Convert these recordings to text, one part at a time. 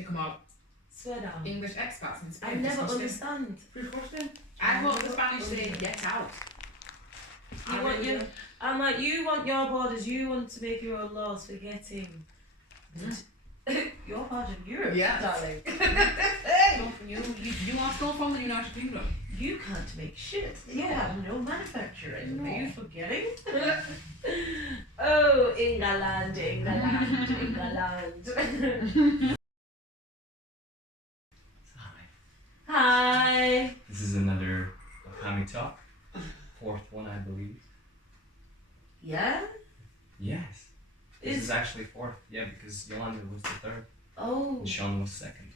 kick them out. Swear down. English expats in Spain. I never understand. I hope the Spanish say get out. I'm like, you want your borders, you want to make your own laws for getting. You're part of Europe, darling. You want to go from the United Kingdom? You can't make shit. You have no manufacturing. No. Are you forgetting? Oh, England. Hi. This is another Ōkami talk. Fourth one, I believe. Yeah? Yes. This is actually fourth, because Yolanda was the third. Oh. And Sean was second.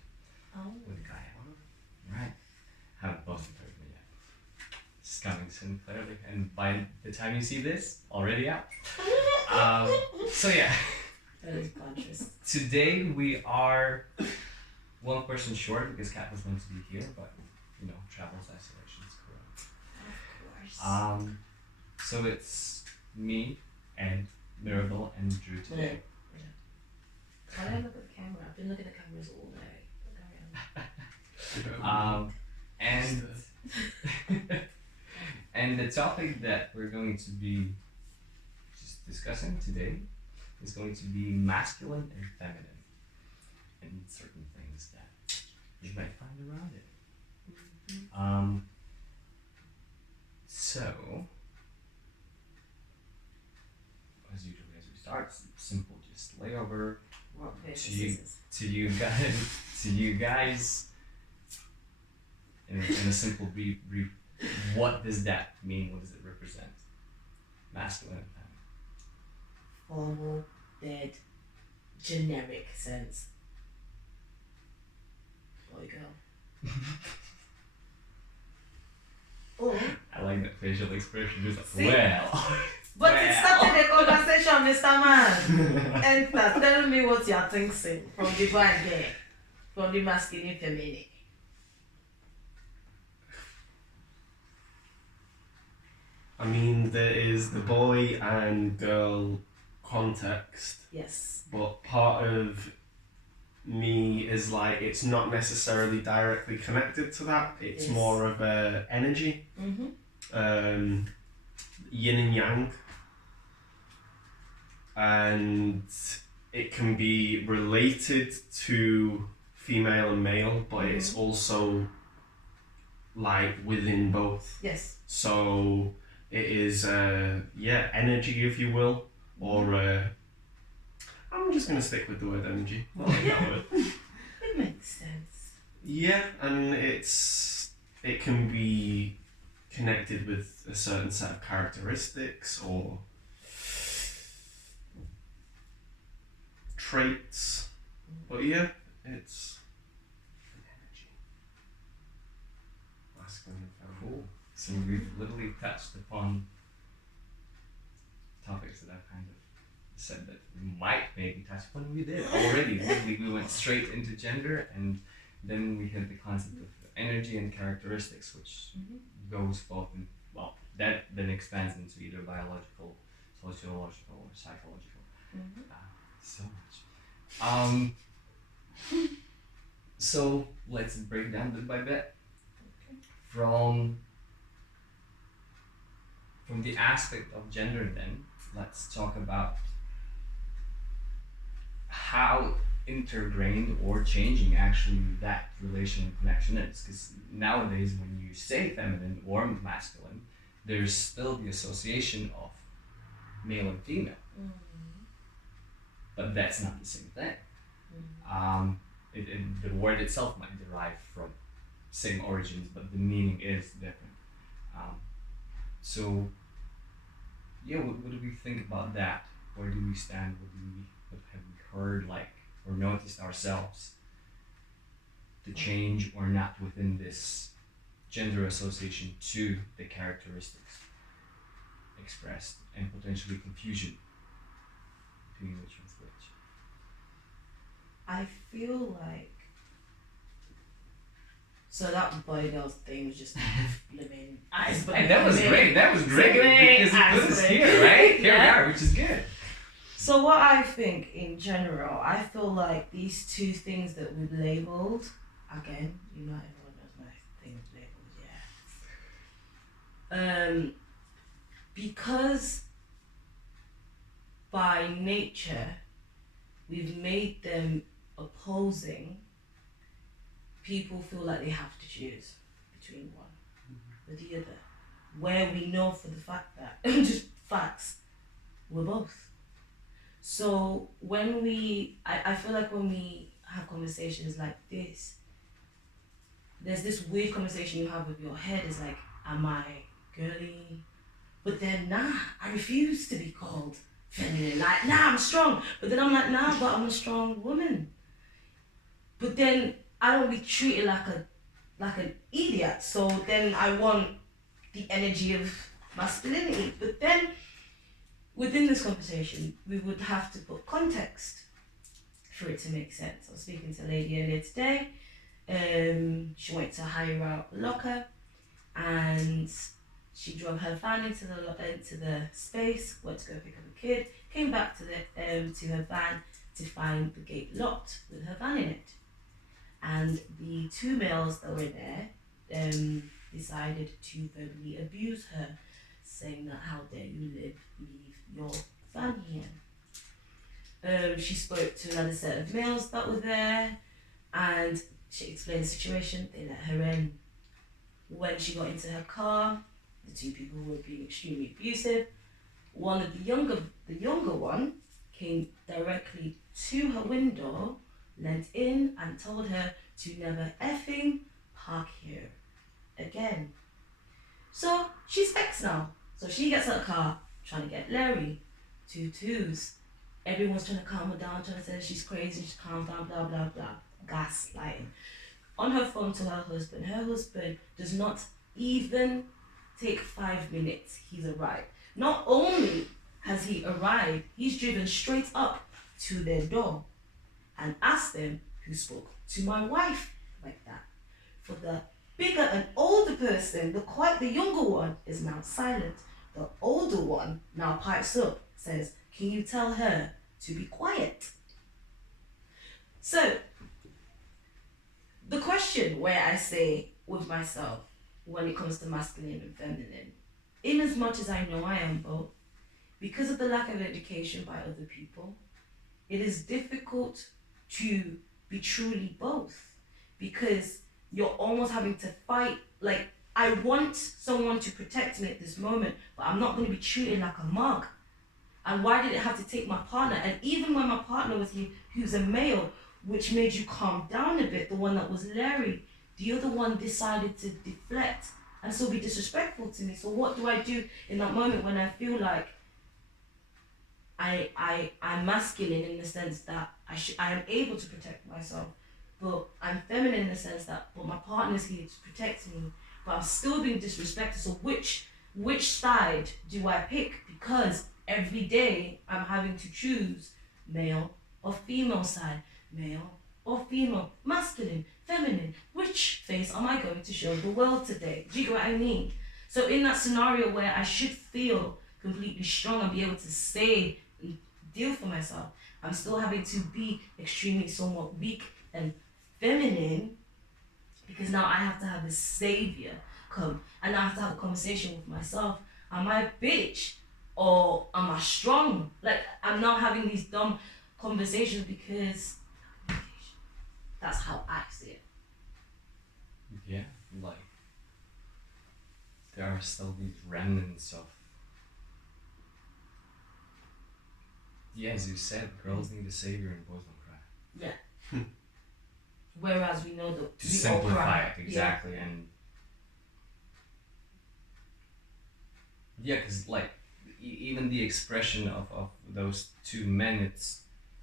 Oh. With Gaia. Right. Haven't posted third one yet. It's coming soon, clearly. And by the time you see this, already out. So yeah. That is conscious. Today we are one person short because Kat was meant to be here, but travel's isolation is correct. Of course. So it's me and Mirabel and Drew today. Why don't I look at the camera? I've been looking at cameras all day. And the topic that we're going to be just discussing today is going to be masculine and feminine and certain things that you might find around it. So as usually as we start, simple just layover to you guys in a simple brief. What does that mean? What does it represent? Masculine and feminine. Formal, dead, generic sense. Boy, girl. Or, I like that facial expression. Just See? well. but it started a conversation, Mr. Man. Enter, tell me what you're thinking from the boy and girl, from the masculine, feminine. I mean, there is the boy and girl context, Yes. but part of me is like, it's not necessarily directly connected to that. It's Yes. more of a energy, Mm-hmm. yin and yang, and it can be related to female and male, but it's also like within both. Yes. So it is energy, if you will, or I'm just gonna stick with the word energy. I like that word. It makes sense. Yeah, and it can be connected with a certain set of characteristics or traits, but yeah, it's an energy. Masculine and feminine. Cool. So we've literally touched upon topics that I've kind of said that we might maybe touch upon. We did already. Literally, we went straight into gender, and then we had the concept of energy and characteristics, which goes both in, that then expands into either biological, sociological, or psychological. So much. So let's break down bit by bit. From the aspect of gender, then let's talk about how intergrained or changing actually that relation and connection is. Because nowadays, when you say feminine or masculine, there's still the association of male and female, but that's not the same thing. The word itself might derive from same origins, but the meaning is different. So what do we think about that? Where do we stand? What have we heard or noticed ourselves to change or not within this gender association to the characteristics expressed, and potentially confusion between which one's which? I feel like so that boy girl thing was just living iceberg. And that was great. That was great because it put us here, right? Here we are, which is good. So what I think in general, I feel like these two things that we've labelled, again, you know everyone knows my thing with labels, yeah. Because by nature we've made them opposing, people feel like they have to choose between one or the other. Where we know for the fact that, just facts, we're both. So when I feel like when we have conversations like this, there's this weird conversation you have with your head, is like, am I girly? But then, nah, I refuse to be called feminine. Like, nah, I'm strong. But then I'm like, nah, but I'm a strong woman. But then I don't be treated like an idiot. So then I want the energy of masculinity. But then within this conversation, we would have to put context for it to make sense. I was speaking to a lady earlier today. She went to hire out a locker, and she drove her van into the space, went to go pick up a kid, came back to her van to find the gate locked with her van in it. And the two males that were there decided to verbally abuse her, saying that how dare you leave your van here. She spoke to another set of males that were there, and she explained the situation. They let her in. When she got into her car, the two people were being extremely abusive. One of the younger one came directly to her window, leant in and told her to never effing park here again. So she's vexed now. So she gets out of the car, trying to get Larry, 2 twos. Everyone's trying to calm her down, trying to say she's crazy, she's calm down, blah, blah, blah. Gaslighting. On her phone to her husband does not even take 5 minutes, he's arrived. Not only has he arrived, he's driven straight up to their door and asked them who spoke to my wife like that. For the bigger and older person, the younger one is now silent. The older one now pipes up, says, can you tell her to be quiet? So, the question where I say with myself, when it comes to masculine and feminine, in as much as I know I am both, because of the lack of education by other people, it is difficult to be truly both, because you're almost having to fight. Like, I want someone to protect me at this moment, but I'm not going to be treated like a mug. And why did it have to take my partner? And even when my partner was here, who's a male, which made you calm down a bit, the one that was Larry, the other one decided to deflect and still be disrespectful to me. So what do I do in that moment when I feel like I'm masculine in the sense that I am able to protect myself, but I'm feminine in the sense that, well, my partner's here to protect me, but I'm still being disrespected. So which side do I pick? Because every day I'm having to choose male or female side, male or female, masculine, feminine. Which face am I going to show the world today? Do you get what I mean? So in that scenario where I should feel completely strong and be able to say and deal for myself, I'm still having to be extremely somewhat weak and feminine, because now I have to have this savior come, and I have to have a conversation with myself. Am I a bitch or am I strong? Like, I'm now having these dumb conversations because that's how I see it. Yeah, like there are still these remnants of, yeah, as you said, girls need a savior and boys don't cry. Yeah. Whereas we know that To we all simplify cry. it, exactly. Yeah. And yeah, because like even the expression of those two men,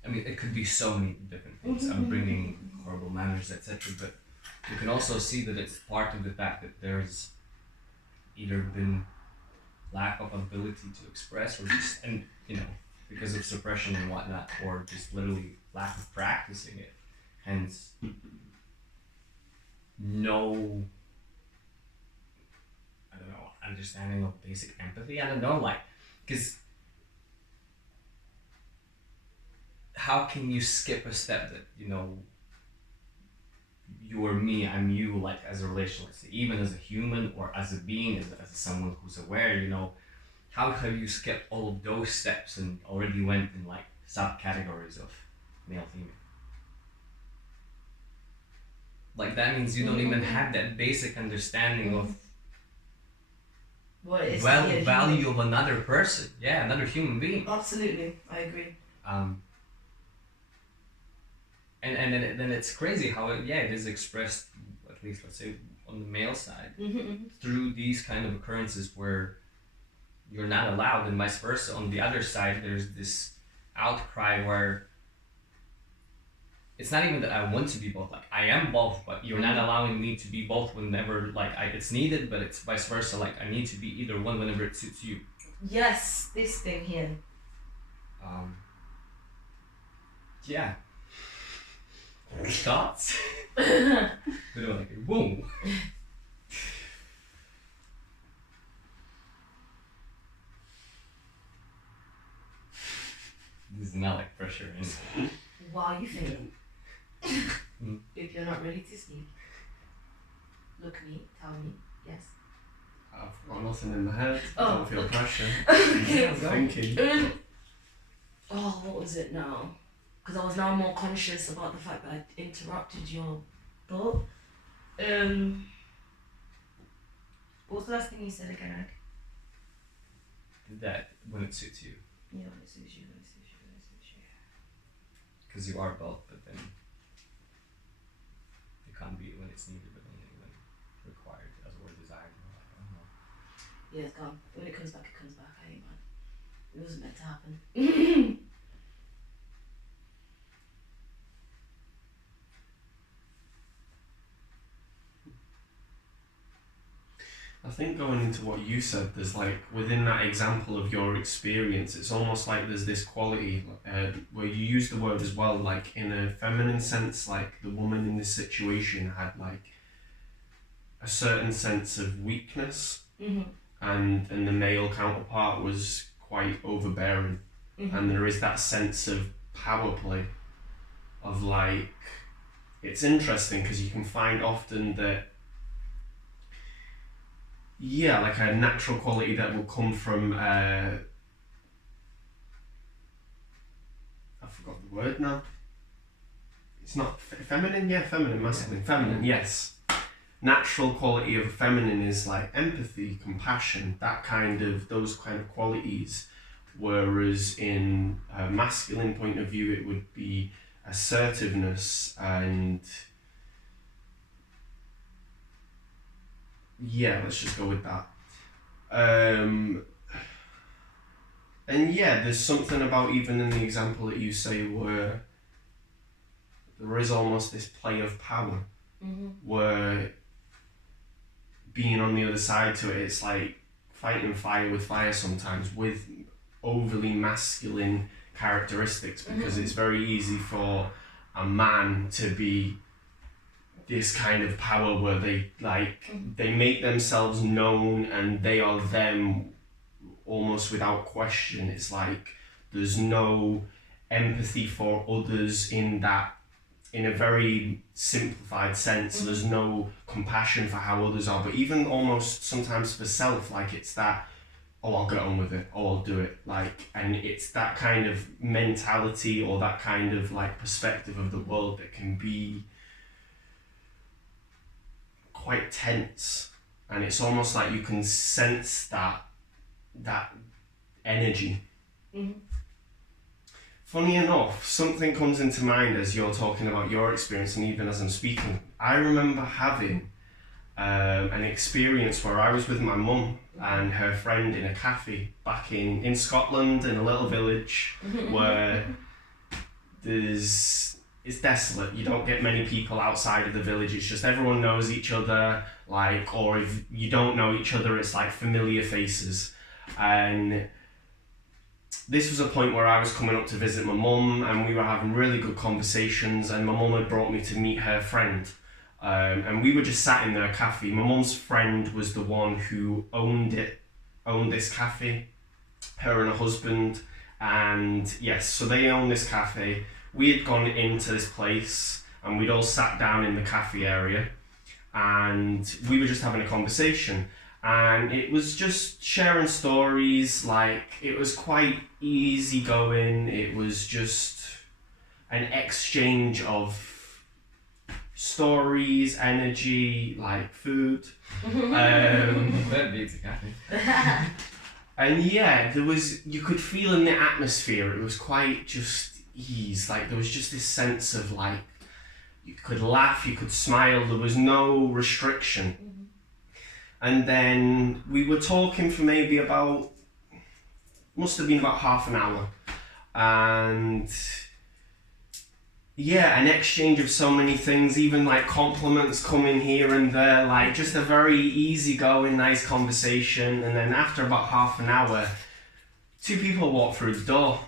it could be so many different things. I'm bringing horrible manners, etc. But you can also see that it's part of the fact that there's either been lack of ability to express, or just, and because of suppression and whatnot, or just literally lack of practicing it. Hence, no, I don't know, understanding of basic empathy. I don't know, like, because how can you skip a step that, you know, you're me, I'm you, like as a relation, let's say, even as a human or as a being, as someone who's aware, you know, how have you skipped all of those steps and already went in like subcategories of male, female? Like that means you don't even have that basic understanding of what is value of another person, another human being. Absolutely, I agree. And then it's crazy how it is expressed, at least let's say on the male side, through these kind of occurrences where you're not allowed, and vice versa. On the other side, there's this outcry where it's not even that I want to be both. Like I am both, but you're not allowing me to be both whenever it's needed. But it's vice versa. Like I need to be either one whenever it suits you. Yes, this thing here. Yeah. Thoughts? We don't like it. Boom. This is not like pressure. What are you thinking? If you're not ready to speak, look at me, tell me, yes. I've got nothing in my head. Oh, Don't feel okay. pressure. Okay. I'm thinking. What was it now? Because I was now more conscious about the fact that I interrupted your thought. What was the last thing you said again, Ag? That when it suits you. Yeah, when it suits you, when it suits you, when it suits you. Because you are both, but then it can't be when it's needed, but only when required as or desired. I don't know. Yeah, it's gone. When it comes back, it comes back. I ain't mad. It wasn't meant to happen. I think going into what you said, there's like within that example of your experience, it's almost like there's this quality where you use the word as well, like in a feminine sense, like the woman in this situation had like a certain sense of weakness, and the male counterpart was quite overbearing, and there is that sense of power play, of like, it's interesting because you can find often that like a natural quality that will come from I forgot the word now. It's not feminine, feminine, masculine, feminine, yes. Natural quality of feminine is like empathy, compassion, those kind of qualities. Whereas in a masculine point of view, it would be assertiveness and let's just go with that. And there's something about even in the example that you say where there is almost this play of power, where being on the other side to it, it's like fighting fire with fire sometimes with overly masculine characteristics, because it's very easy for a man to be this kind of power where they make themselves known and they are them almost without question. It's like there's no empathy for others in a very simplified sense. There's no compassion for how others are, but even almost sometimes for self, like it's that, oh, I'll get on with it, oh, I'll do it, and it's that kind of mentality or that kind of like perspective of the world that can be quite tense, and it's almost like you can sense that energy. Funny enough, something comes into mind as you're talking about your experience, and even as I'm speaking. I remember having an experience where I was with my mum and her friend in a cafe back in Scotland, in a little village where it's desolate. You don't get many people outside of the village. It's just everyone knows each other, or if you don't know each other, it's like familiar faces. And this was a point where I was coming up to visit my mum, and we were having really good conversations, and my mum had brought me to meet her friend. And we were just sat in their cafe. My mum's friend was the one who owned this cafe, her and her husband, And yes, so they own this cafe. We had gone into this place and we'd all sat down in the cafe area and we were just having a conversation. And it was just sharing stories, like it was quite easygoing. It was just an exchange of stories, energy, like food. That beats a cafe. And yeah, you could feel in the atmosphere, it was quite just ease. Like there was just this sense of like, you could laugh, you could smile, there was no restriction. And then we were talking for maybe must have been about half an hour. And yeah, an exchange of so many things, even like compliments coming here and there, like just a very easygoing, nice conversation. And then after about half an hour, 2 people walked through the door.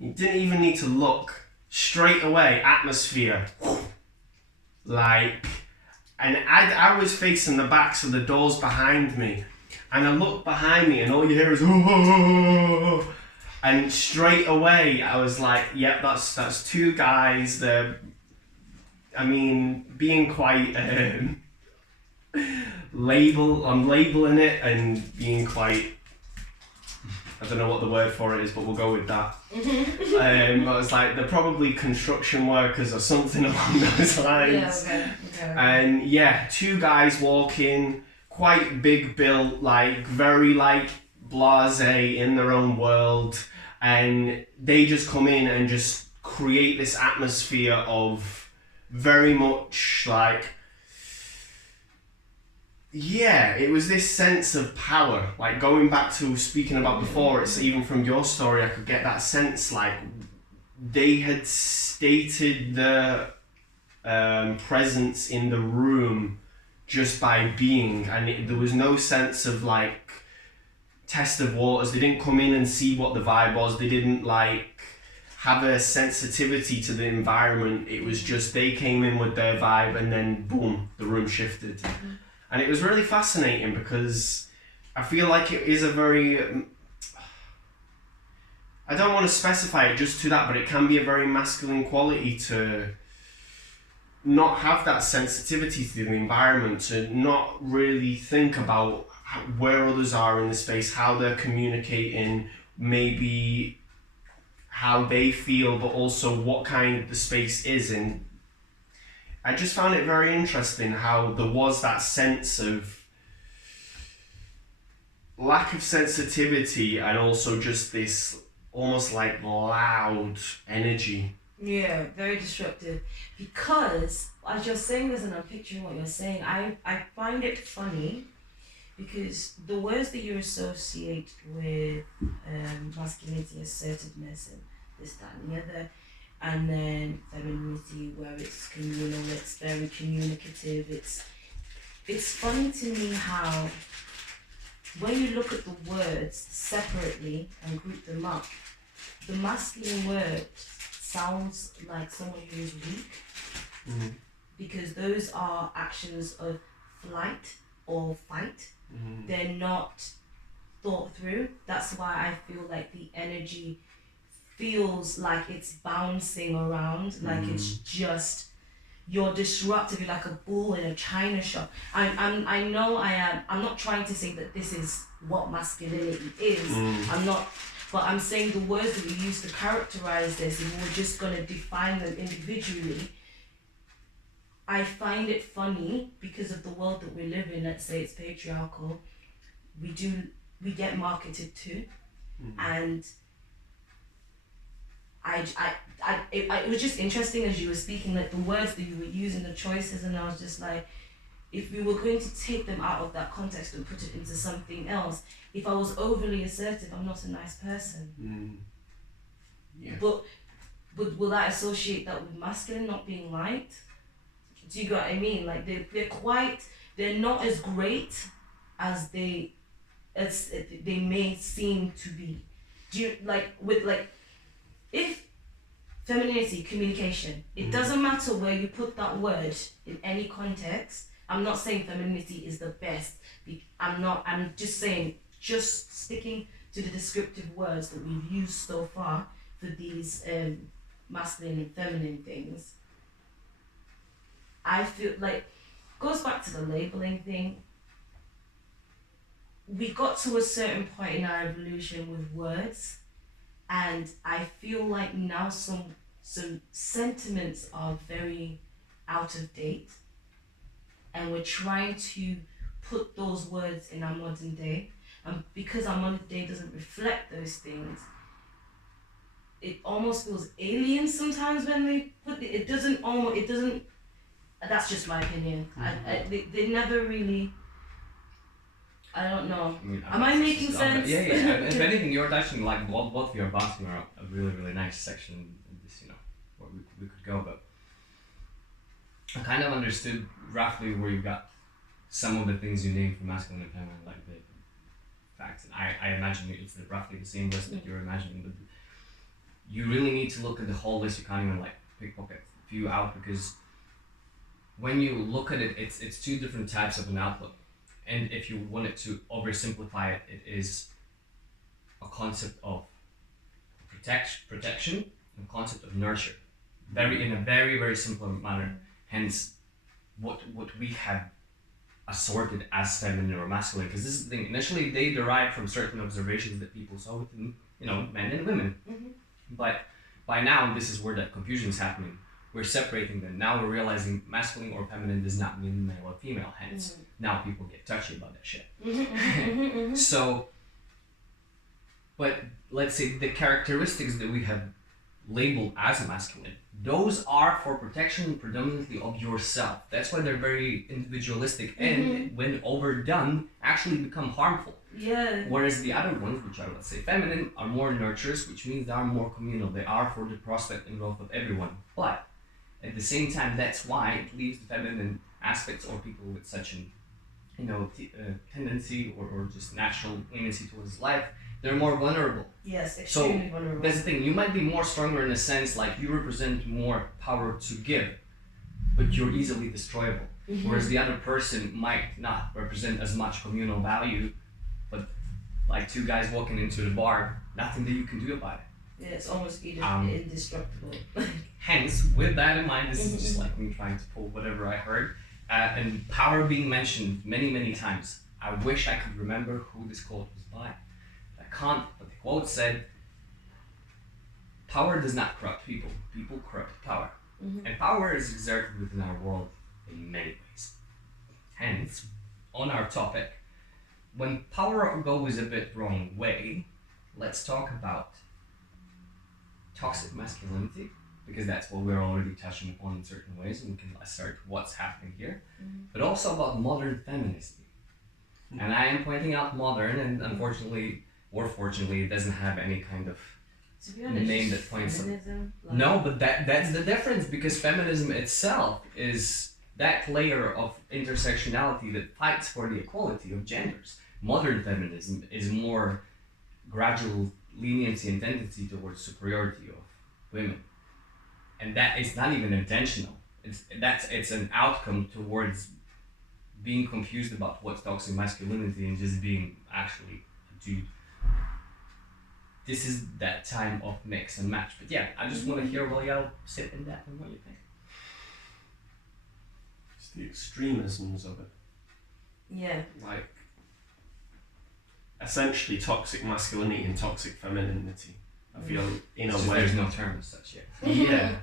You didn't even need to look. Straight away, atmosphere. Like, and I was facing the back, so the door's behind me. And I look behind me and all you hear is, oh. And straight away, I was like, yep, that's 2 guys. They're, I mean, being quite I'm labeling it and being quite, I don't know what the word for it is, but we'll go with that. I was like, they're probably construction workers or something along those lines. Yeah, okay. And yeah, 2 guys walking, quite big built, like very like blasé in their own world, and they just come in and just create this atmosphere of very much like, yeah, it was this sense of power. Like going back to speaking about before, it's even from your story, I could get that sense like they had stated the presence in the room just by being, and there was no sense of like test of waters. They didn't come in and see what the vibe was. They didn't like have a sensitivity to the environment. It was just they came in with their vibe and then boom, the room shifted. And it was really fascinating because I feel like it is a very, I don't want to specify it just to that, but it can be a very masculine quality to not have that sensitivity to the environment, to not really think about where others are in the space, how they're communicating, maybe how they feel, but also what kind of the space is in. I just found it very interesting how there was that sense of lack of sensitivity and also just this almost like loud energy. Yeah, very disruptive. Because as you're saying this and I'm picturing what you're saying, I find it funny because the words that you associate with masculinity, assertiveness, and this, that, and the other, and then femininity, where it's communal, it's very communicative. It's funny to me how when you look at the words separately and group them up, the masculine word sounds like someone who is weak, because those are actions of flight or fight. They're not thought through. That's why I feel like the energy feels like it's bouncing around, like it's just, you're disruptive, you're like a bull in a china shop. I know I'm not trying to say that this is what masculinity is. I'm not, but I'm saying the words that we use to characterize this, and we're just gonna define them individually. I find it funny because of the world that we live in. Let's say it's patriarchal. We get marketed to, and it was just interesting as you were speaking, like the words that you were using, the choices, and I was just like, if we were going to take them out of that context and put it into something else, if I was overly assertive, I'm not a nice person. Yeah. But will I associate that with masculine not being liked? Do you get what I mean? Like they're not as great as they may seem to be. Do you if femininity, communication, it doesn't matter where you put that word in any context. I'm not saying femininity is the best. I'm just saying, just sticking to the descriptive words that we've used so far for these masculine and feminine things, I feel like goes back to the labeling thing. We got to a certain point in our evolution with words, and I feel like now some sentiments are very out of date, and we're trying to put those words in our modern day, and because our modern day doesn't reflect those things, it almost feels alien sometimes when they put it doesn't, that's just my opinion. They never really, I don't know. Am I making sense? Yeah. If anything, you're touching like both of you are bouncing around a really, really nice section in this, where we could go, but I kind of understood roughly where you got some of the things you named for masculine and feminine, like the facts, and I imagine it's roughly the same list that you're imagining, but you really need to look at the whole list. You can't even like pickpocket a few out, because when you look at it, it's two different types of an outlook. And if you wanted to oversimplify it, it is a concept of protection and a concept of nurture. In a very, very simple manner. Hence, what we have assorted as feminine or masculine, because this is the thing. Initially, they derive from certain observations that people saw within, men and women. But by now, this is where that confusion is happening. We're separating them. Now we're realizing masculine or feminine does not mean male or female. Hence, now people get touchy about that shit. So, but let's say the characteristics that we have labeled as masculine, those are for protection predominantly of yourself. That's why they're very individualistic, and when overdone, actually become harmful. Yeah. Whereas the other ones, which are, let's say, feminine, are more nurturers, which means they are more communal. They are for the prospect and growth of everyone. But at the same time, that's why it leaves the feminine aspects, or people with such an, tendency or just natural leniency towards life, they're more vulnerable. Yes, extremely vulnerable. That's the thing. You might be more stronger in a sense, like you represent more power to give, but you're easily destroyable. Whereas the other person might not represent as much communal value, but like two guys walking into the bar, nothing that you can do about it. Yeah, it's almost indestructible. Hence, with that in mind, this is just like me trying to pull whatever I heard, and power being mentioned many, many times. I wish I could remember who this quote was by. I can't, but the quote said, "Power does not corrupt people, people corrupt power." And power is exerted within our world in many ways. Hence, on our topic, when power goes a bit wrong way, let's talk about toxic masculinity, because that's what we're already touching upon in certain ways, and we can assert what's happening here, but also about modern feminism. And I am pointing out modern, and unfortunately, or fortunately, it doesn't have any kind of name that points no, but that's the difference, because feminism itself is that layer of intersectionality that fights for the equality of genders. Modern feminism is more gradual leniency and tendency towards superiority of women, and that is not even intentional. It's an outcome towards being confused about what's toxic masculinity and just being actually a dude. This is that time of mix and match. But yeah, I just want to hear while y'all sit in that and what you think. It's the extremisms of it. Yeah. Like, essentially toxic masculinity and toxic femininity. I feel, in a way. There's no term as such yet. Yeah.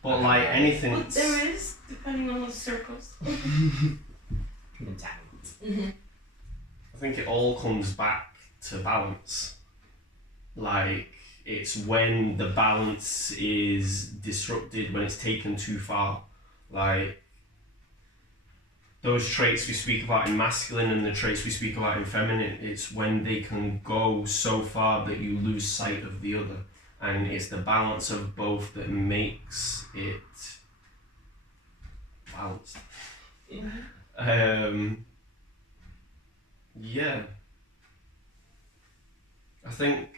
But like anything. But there is, depending on the circles. Mentality. I think it all comes back to balance. Like, it's when the balance is disrupted, when it's taken too far. Like, those traits we speak about in masculine and the traits we speak about in feminine, it's when they can go so far that you lose sight of the other. And it's the balance of both that makes it balanced. Yeah. I think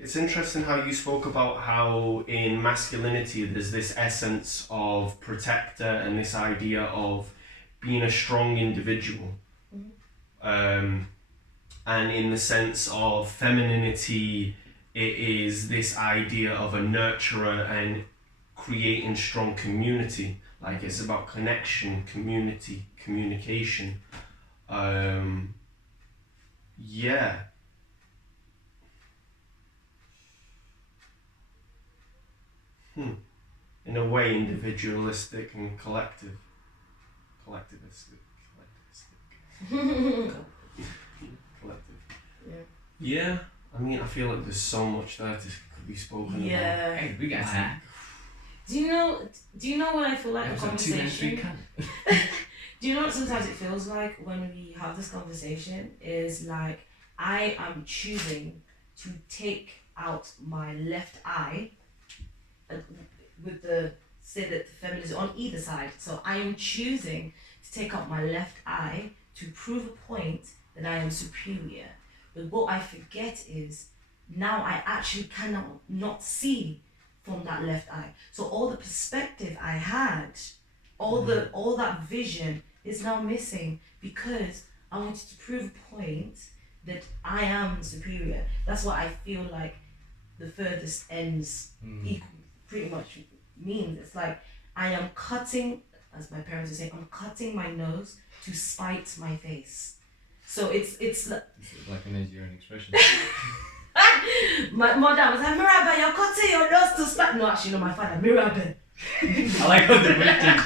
it's interesting how you spoke about how in masculinity there's this essence of protector and this idea of being a strong individual. And in the sense of femininity, it is this idea of a nurturer and creating strong community. Like it's about connection, community, communication. Yeah. In a way, individualistic and collectivistic. Collective. Yeah. I mean, I feel like there's so much there to could be spoken about. Yeah. Hey, we got that. Do you know what I feel like the conversation? Do you know what sometimes it feels like when we have this conversation is like I am choosing to take out my left eye with the say that the feminism on either side. So I am choosing to take out my left eye to prove a point that I am superior. But what I forget is now I actually cannot not see from that left eye. So all the perspective I had, all that vision is now missing because I wanted to prove a point that I am superior. That's what I feel like the furthest ends equal pretty much means. It's like I am cutting, as my parents would say, I'm cutting my nose to spite my face. So it's like an Nigerian expression. my mother was like, Mirabel, you're cutting your nose to spite. No, actually, no, my father, Mirabel. I like how the British.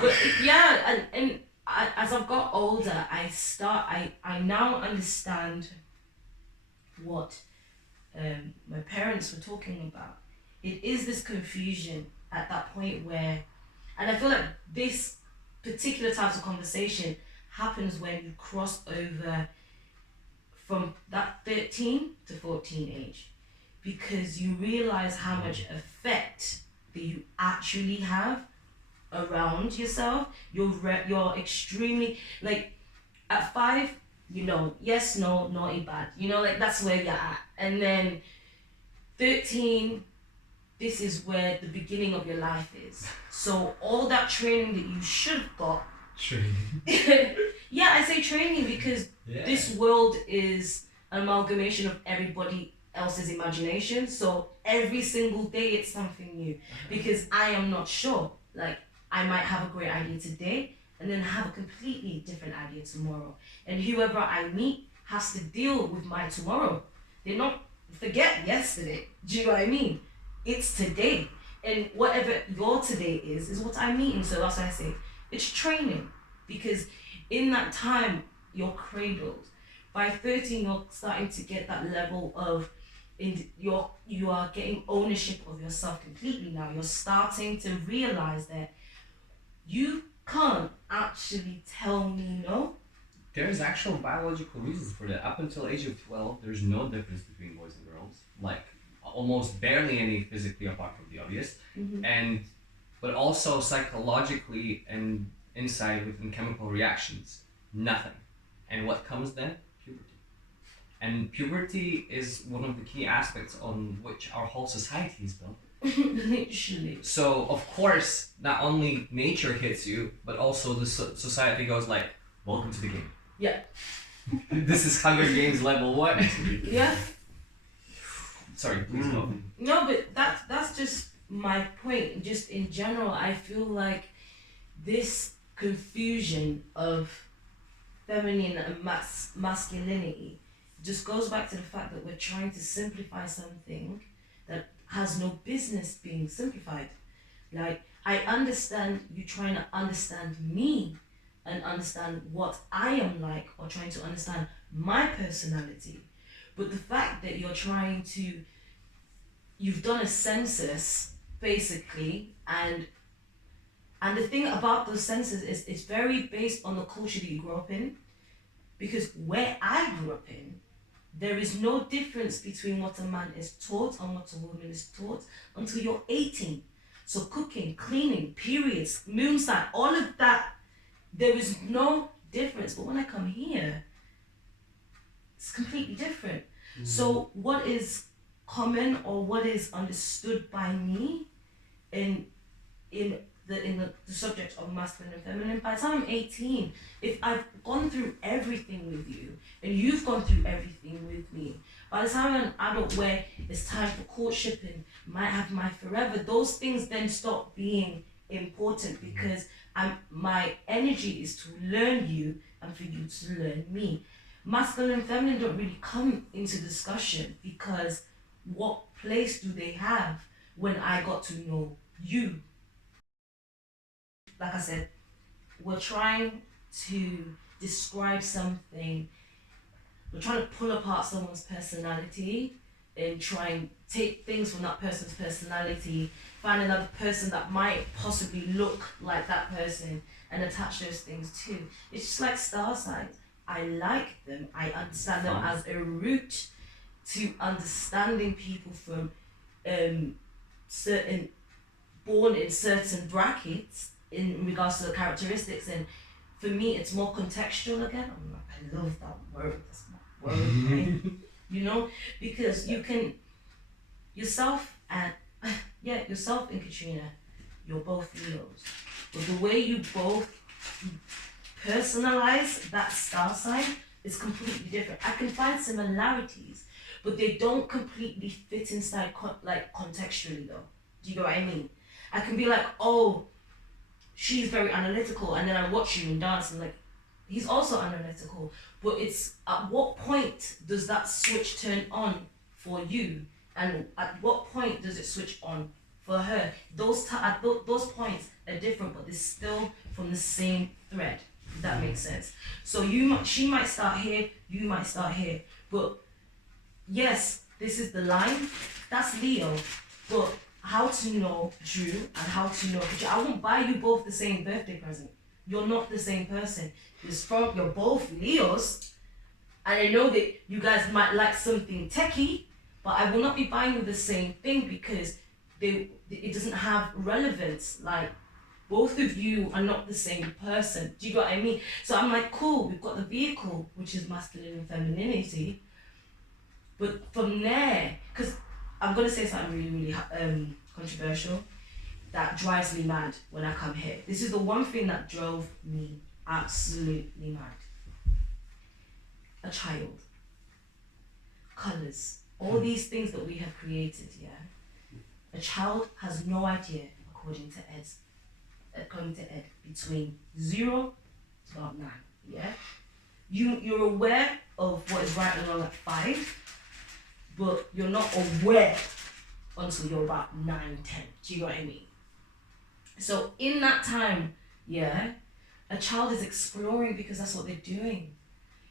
But yeah, and as I've got older, I now understand what my parents were talking about. It is this confusion at that point where, and I feel like this particular types of conversation happens when you cross over from that 13 to 14 age, because you realize how much effect that you actually have around yourself. You're extremely, like, at 5, you know, yes, no, naughty, bad, you know, like that's where you're at. And then 13, this is where the beginning of your life is. So all that training that you should have got. Training. Yeah, I say training because this world is an amalgamation of everybody else's imagination. So every single day it's something new. Because I am not sure. Like, I might have a great idea today and then have a completely different idea tomorrow. And whoever I meet has to deal with my tomorrow. They don't forget yesterday. Do you know what I mean? It's today. And whatever your today is what I'm meeting. So that's why I say it's training. Because in that time, you're cradled. By 13, you're starting to get that level of, you are getting ownership of yourself completely now. You're starting to realize that you can't actually tell me no. There's actual biological reasons for that. Up until age of 12, there's no difference between boys and girls. Like, almost barely any physically apart from the obvious. But also psychologically and inside within chemical reactions, nothing. And what comes then? Puberty. And puberty is one of the key aspects on which our whole society is built. Literally. So of course, not only nature hits you, but also the society goes like, welcome to the game. Yeah. This is Hunger Games level 1. Yeah. Sorry, please go. No, but that's just my point. Just in general, I feel like this confusion of feminine and masculinity just goes back to the fact that we're trying to simplify something that has no business being simplified. Like, I understand you trying to understand me and understand what I am like, or trying to understand my personality. But the fact that you've done a census basically, and the thing about those censuses is it's very based on the culture that you grew up in. Because where I grew up in, there is no difference between what a man is taught and what a woman is taught until you're 18. So cooking, cleaning, periods, moonstone, all of that, there is no difference. But when I come here, it's completely different. So what is common or what is understood by me in the subject of masculine and feminine, by the time I'm 18, if I've gone through everything with you and you've gone through everything with me, by the time I'm an adult where it's time for courtship and might have my forever, those things then stop being important because my energy is to learn you and for you to learn me. Masculine and feminine don't really come into discussion because what place do they have when I got to know you? Like I said, we're trying to describe something, we're trying to pull apart someone's personality and try and take things from that person's personality, find another person that might possibly look like that person and attach those things to. It's just like star signs. I like them, I understand them as a route to understanding people from born in certain brackets in regards to the characteristics, and for me it's more contextual again. I love that word, that's my word, right? You know, because you can, yourself and Katrina, you're both Leos, but the way you both personalize that star sign is completely different. I can find similarities, but they don't completely fit inside contextually though. Do you know what I mean? I can be like, oh, she's very analytical, and then I watch you and dance and like, he's also analytical, but it's at what point does that switch turn on for you, and at what point does it switch on for her? Those points are different, but they're still from the same thread. If that makes sense. So she might start here, you might start here, but yes, this is the line. That's Leo, but how to know Drew and how to know Katrina. I won't buy you both the same birthday present. You're not the same person. You're both Leos, and I know that you guys might like something techie, but I will not be buying you the same thing because it doesn't have relevance. Like, both of you are not the same person. Do you get what I mean? So I'm like, cool, we've got the vehicle, which is masculine and femininity, but from there, because I'm gonna say something really, really controversial that drives me mad when I come here. This is the one thing that drove me absolutely mad. A child, colors, all these things that we have created, yeah. A child has no idea, according to Ed, between 0 to about 9, yeah. You're aware of what is right and wrong at 5, but you're not aware until you're about 9, 10. Do you know what I mean? So in that time, yeah, a child is exploring because that's what they're doing.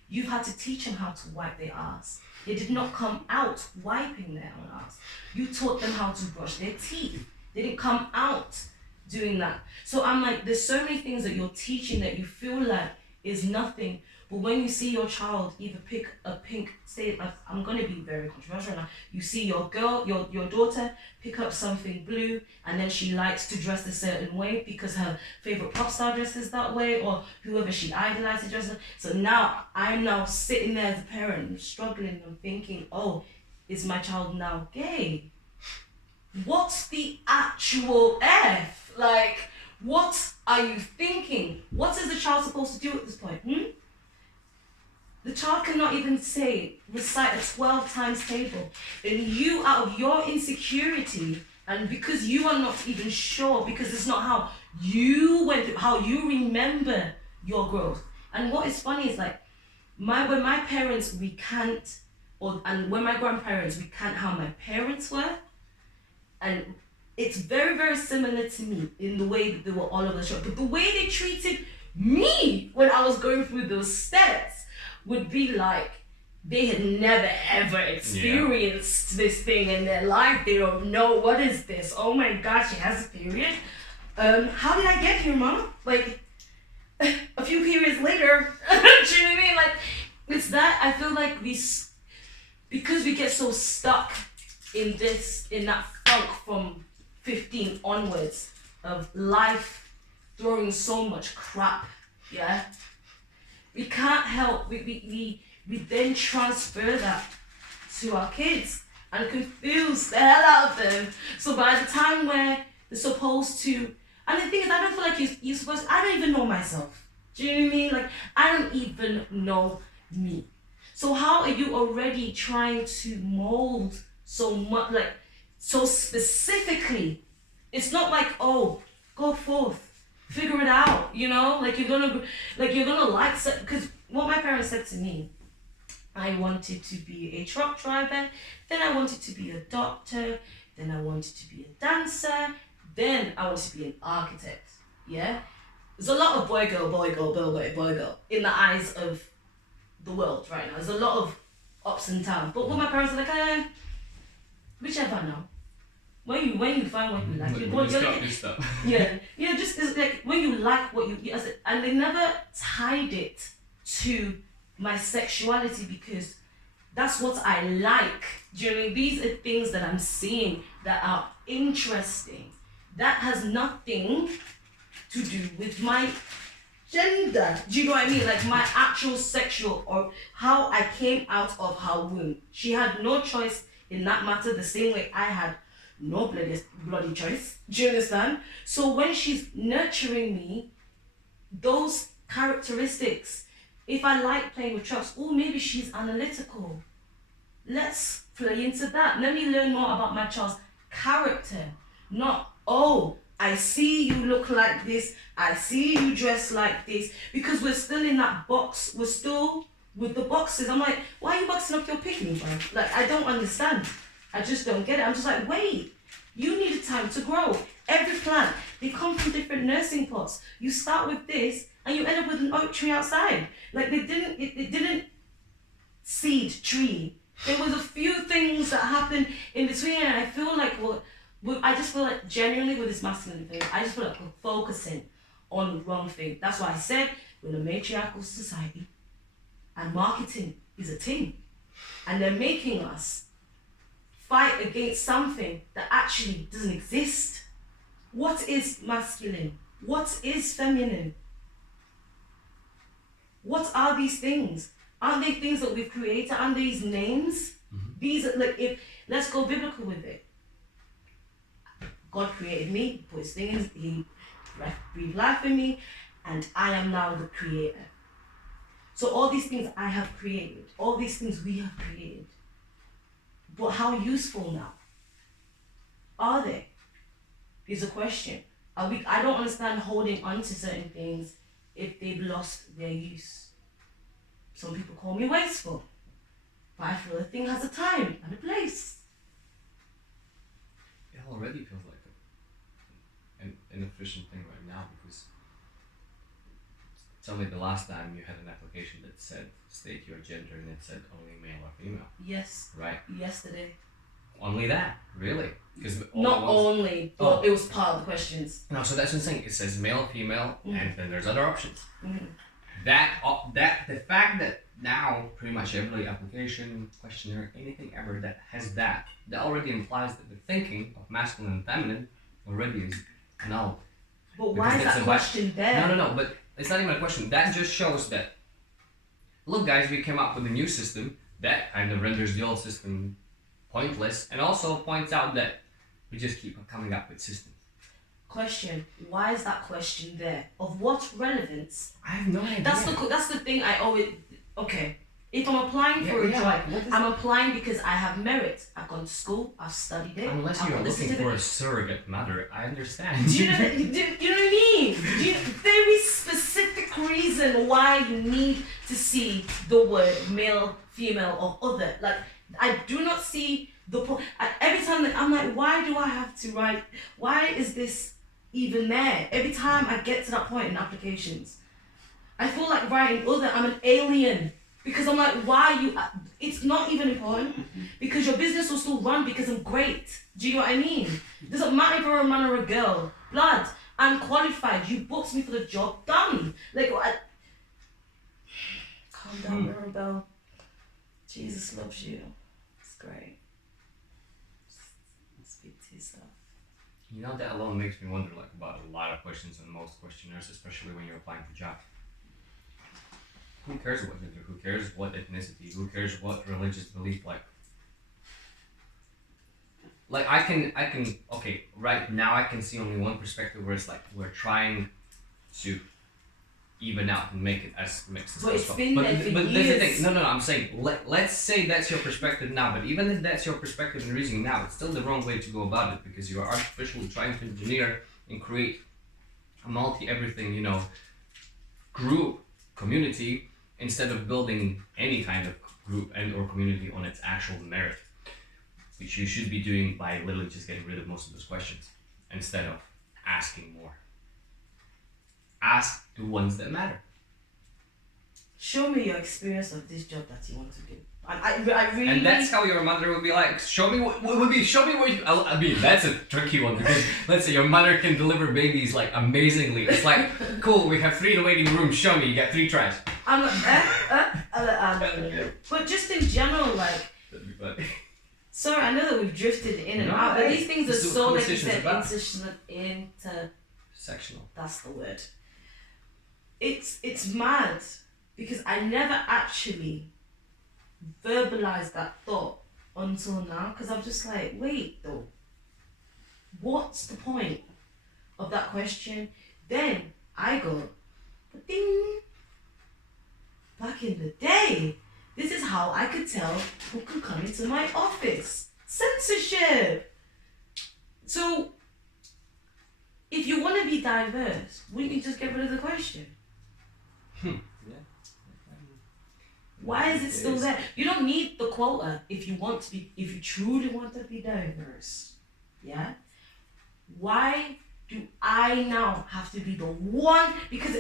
You've had to teach them how to wipe their ass. They did not come out wiping their own ass. You taught them how to brush their teeth. They didn't come out doing that. So I'm like, there's so many things that you're teaching that you feel like is nothing. But when you see your child either pick a pink, say, I'm going to be very controversial now, you see your girl, your daughter pick up something blue, and then she likes to dress a certain way because her favorite pop star dresses that way, or whoever she idolizes dresses. So now I'm now sitting there as a parent, struggling and thinking, oh, is my child now gay? What's the actual F? Like, what are you thinking? What is the child supposed to do at this point? The child cannot even recite a 12 times table. And you, out of your insecurity, and because you are not even sure, because it's not how you went through, how you remember your growth. And what is funny is like, when my parents recant, and when my grandparents recant how my parents were, and it's very, very similar to me in the way that they were all over the show. But the way they treated me when I was going through those steps would be like they had never ever experienced this thing in their life. They don't know, what is this? Oh my gosh, she has a period. How did I get here, Mom? Like, a few periods later. Do you know what I mean? Like, it's that I feel like because we get so stuck in that funk from 15 onwards of life throwing so much crap, yeah. We can't help, we then transfer that to our kids and confuse the hell out of them. So by the time where they're supposed to And the thing is, I don't feel like you're supposed to, I don't even know myself. Do you know what I mean? Like, I don't even know me. So how are you already trying to mold so much, like, so specifically? It's not like, oh, go forth, figure it out, you know? Like, you're gonna like, because what my parents said to me, I wanted to be a truck driver, then I wanted to be a doctor, then I wanted to be a dancer, then I wanted to be an architect, yeah? There's a lot of boy, girl, in the eyes of the world right now. There's a lot of ups and downs. But what my parents are like, whichever now. When you find what you like, just it's like when you like what you and they never tied it to my sexuality because that's what I like. Do you know what I mean? These are things that I'm seeing that are interesting. That has nothing to do with my gender. Do you know what I mean? Like my actual sexual or how I came out of her womb. She had no choice in that matter the same way I had no bloody choice. Do you understand? So when she's nurturing me, those characteristics, if I like playing with trucks, oh, maybe she's analytical. Let's play into that. Let me learn more about my child's character. Not, oh, I see you look like this. I see you dress like this. Because we're still in that box. We're still with the boxes. I'm like, why are you boxing up your picnic, bro? Like, I don't understand. I just don't get it. I'm just like, wait, you needed time to grow. Every plant, they come from different nursing pots. You start with this and you end up with an oak tree outside. Like it didn't seed tree. There was a few things that happened in between and I feel like I just feel like genuinely with this masculine thing, I just feel like we're focusing on the wrong thing. That's why I said we're in a matriarchal society and marketing is a thing. And they're making us fight against something that actually doesn't exist. What is masculine? What is feminine? What are these things? Aren't they things that we've created? Aren't these names? Mm-hmm. These are like, let's go biblical with it. God created me, put his things, he breathed life in me, and I am now the creator. So all these things I have created, all these things we have created. But how useful now are they? Is a question. I don't understand holding on to certain things if they've lost their use. Some people call me wasteful, but I feel a thing has a time and a place. It already feels like an inefficient thing right now because tell me the last time you had an application that said state your gender and it said only male or female. Yes. Right. Yesterday. Only that, really? Because not only, but it was part of the questions. No, so that's what I'm saying. It says male, female, and then there's other options. Mm-hmm. The fact that now pretty much every application, questionnaire, anything ever that has that already implies that the thinking of masculine and feminine already is null. But why is that question there? No, but it's not even a question. That just shows that, look guys, we came up with a new system that kind of renders the old system pointless and also points out that we just keep coming up with systems. Question, why is that question there? Of what relevance? I have no idea. That's the thing I always, okay, if I'm applying for a job, I'm applying because I have merit. I've gone to school, I've studied it. Unless you're looking for a surrogate mother, I understand. Do you know what I mean? There is specific reason why you need to see the word male, female, or other. Like, I do not see the point. Every time that I'm like, why do I have to write? Why is this even there? Every time I get to that point in applications, I feel like writing other. I'm an alien because I'm like, why you? It's not even important because your business will still run because I'm great. Do you know what I mean? It doesn't matter if you're a man or a girl. Blood, I'm qualified. You booked me for the job. Done. Like, calm down, Mirabel. Jesus loves you. It's great. Speak to yourself. You know, that alone makes me wonder like about a lot of questions on most questionnaires, especially when you're applying for jobs. Who cares what gender? Who cares what ethnicity? Who cares what religious belief? like I can okay, right now I can see only one perspective where it's like we're trying to even out and make it as mixed as But it's possible. been there for But that's the years. thing. No, I'm saying let's say that's your perspective now, but even if that's your perspective and reasoning now, it's still the wrong way to go about it because you are artificially trying to engineer and create a multi-everything, group, community, instead of building any kind of group and or community on its actual merit, which you should be doing by literally just getting rid of most of those questions instead of asking more. Ask the ones that matter. Show me your experience of this job that you want to do. I really. And that's how your mother would be like, show me what you, I mean, that's a tricky one because let's say your mother can deliver babies like amazingly. It's like, cool, we have 3 in the waiting room, show me, you got 3 tries. I'm but just in general, like, That'd be funny. sorry, I know that we've drifted in and No, out, but hey, these things are this is so, what like you conversation's said, about. Sectional. that's the word. It's mad because I never actually verbalized that thought until now because I'm just like, wait though, what's the point of that question? Then I go, ding. Back in the day, this is how I could tell who could come into my office. Censorship. So if you want to be diverse, wouldn't you just get rid of the question? Yeah. Why is it still there? You don't need the quota if you truly want to be diverse. Yeah? Why do I now have to be the one? Because,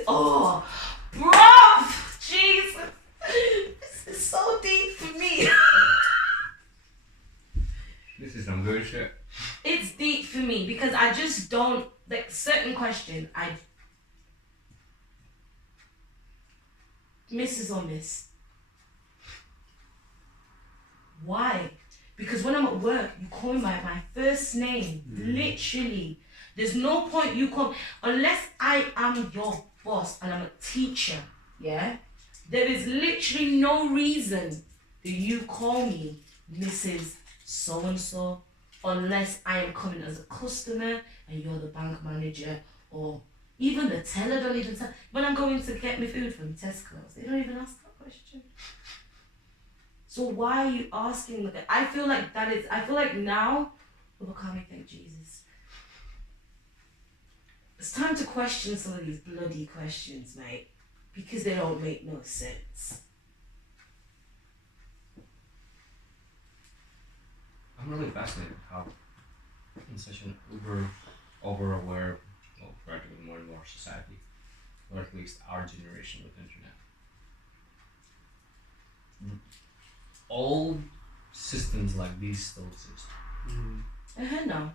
bruv, Jesus, this is so deep for me. This is some good shit. It's deep for me because I just don't, like, certain questions, Mrs. or Miss. Why? Because when I'm at work, you call me my first name. Literally. There's no point you call, unless I am your boss and I'm a teacher, yeah? There is literally no reason that you call me Mrs. So-and-so unless I am coming as a customer and you're the bank manager or even the teller don't even tell. When I'm going to get my food from Tesco's, they don't even ask that question. So why are you asking? I feel like now, Ōkami, thank Jesus. It's time to question some of these bloody questions, mate, because they don't make no sense. I'm really fascinated how in such an over-aware, gradually more and more society, or at least our generation with internet, old systems like these still exist. No.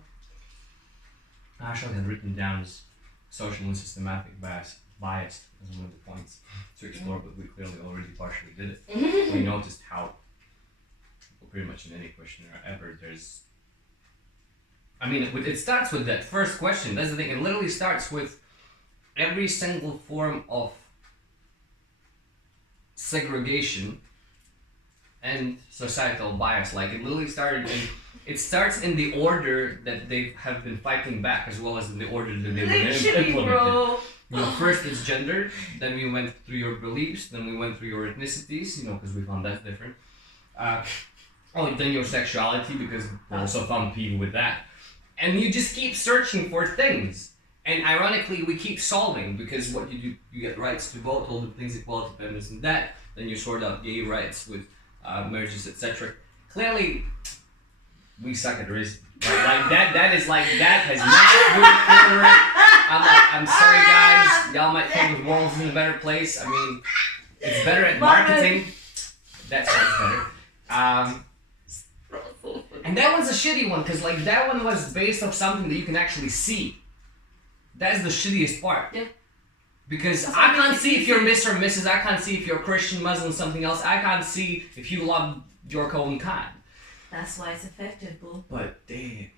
I actually had written down as social and systematic bias as one of the points to explore, but we clearly already partially did it. We noticed how pretty much in any questionnaire ever, it starts with that first question. That's the thing. It literally starts with every single form of segregation and societal bias. Like it literally it starts in the order that they have been fighting back, as well as in the order that they were implemented. Bro. First it's gender, then we went through your beliefs, then we went through your ethnicities, because we found that different. Then your sexuality, because we also found people with that. And you just keep searching for things. And ironically, we keep solving, because what you do, you get rights to vote, all the things, equality, feminism, and that. Then you sort out gay rights with marriages, etc. Clearly, we suck at reason. That has not moved forward. I'm sorry guys, y'all might think the world's in a better place. I mean, it's better at marketing. That sounds better. And that one's a shitty one, because that one was based off something that you can actually see. That's the shittiest part. Yeah. Because I can't see if you're Miss or Mrs. I can't see if you're Christian, Muslim, something else. I can't see if you love your own kind. That's why it's effective, boo. But damn.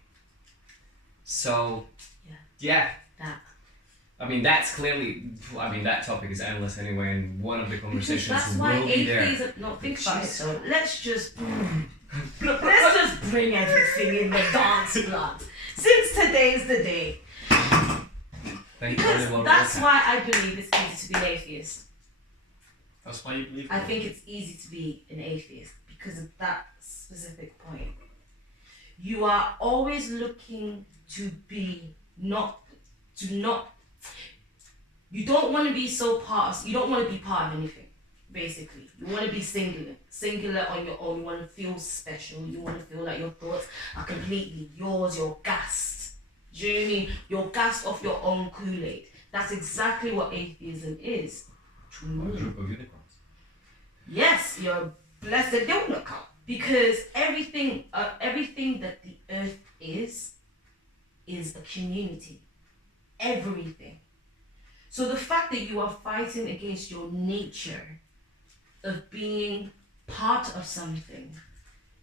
So, yeah. That's clearly, that topic is endless anyway, and one of the conversations that's why will be there. think about it though. Let's just, Let's just bring everything in the dance blood. Since today's the day. Thank you Because very much. that's why I believe it's easy to be an atheist. That's why you believe I it. think it's easy to be an atheist because of that specific point. You are always looking to be you don't want to be you don't want to be part of anything, basically. You want to be singular on your own. You want to feel special. You want to feel like your thoughts are completely yours. You're gassed. Do you know what I mean? You're gassed off your own Kool-Aid. That's exactly what atheism is. To A me. group of unicorns. Yes, you're a blessed unicorn. Because everything that the earth is a community. Everything. So the fact that you are fighting against your nature of being part of something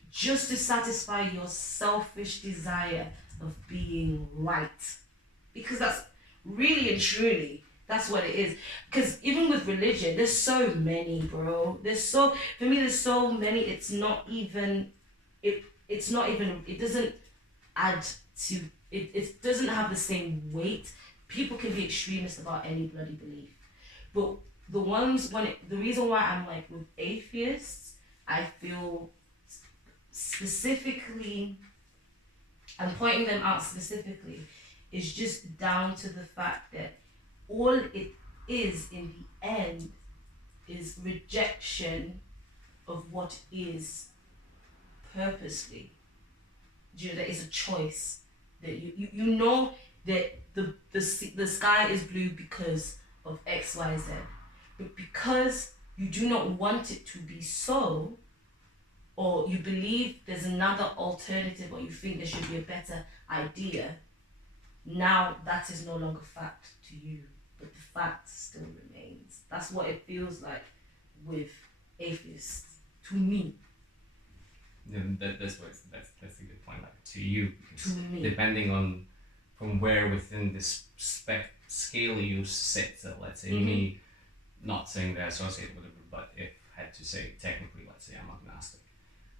just to satisfy your selfish desire of being right. Because that's really and truly, that's what it is. Because even with religion, there's so many, bro. There's so many, it doesn't add to, it doesn't have the same weight. People can be extremist about any bloody belief. But the reason why I'm like with atheists, I feel specifically, I'm pointing them out specifically, is just down to the fact that all it is in the end is rejection of what is purposely. Do you know, that is a choice that you know that the sky is blue because of XYZ, but because you do not want it to be so, or you believe there's another alternative, or you think there should be a better idea, now that is no longer fact to you, but the fact still remains. That's what it feels like with atheists, to me. Yeah, that's a good point. Like to you, because To me. depending on from where within this scale you sit. So let's say me, not saying they're associated with it, but if I had to say technically, let's say I'm agnostic.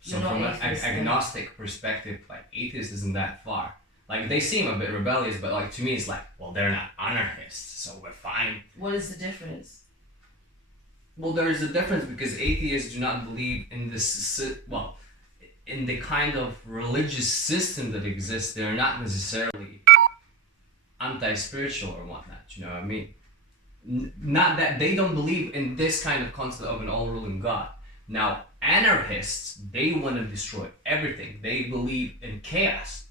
So You're from not an atheist, agnostic perspective, like atheist isn't that far. Like they seem a bit rebellious, but like to me it's like, well, they're not anarchists, so we're fine. What is the difference? Well, there's a difference because atheists do not believe in in the kind of religious system that exists. They're not necessarily anti-spiritual or whatnot, you know what I mean? Not that they don't believe in this kind of concept of an all-ruling God. Now, anarchists, they want to destroy everything. They believe in chaos.